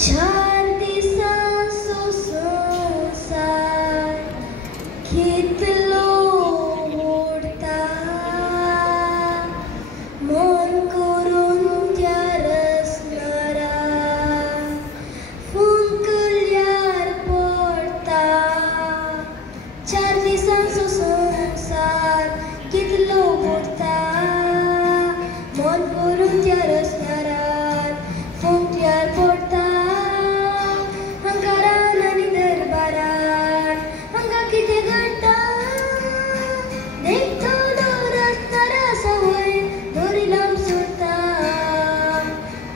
चार दिसांचो संवसार कितलो उडता मन करून त्या रसणारा फुंकल्यार पडता. चार दिसांचो संवसार कितलो उडता मन करून त्या रसणारान फुंकल्यार पडता. हंकारान आनी दरबारान हांगा कितें घडटा देखतो दोर आसतारा सवय दोरी लांब सुट्टा.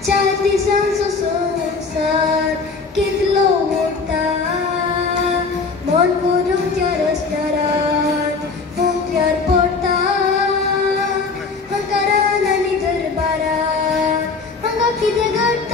चार दिसांचो संवसार कितलो उडता मन करून त्या रसणारान फुंकल्यार पडता. हंकारान आनी दरबारान हांगा कितें घडटा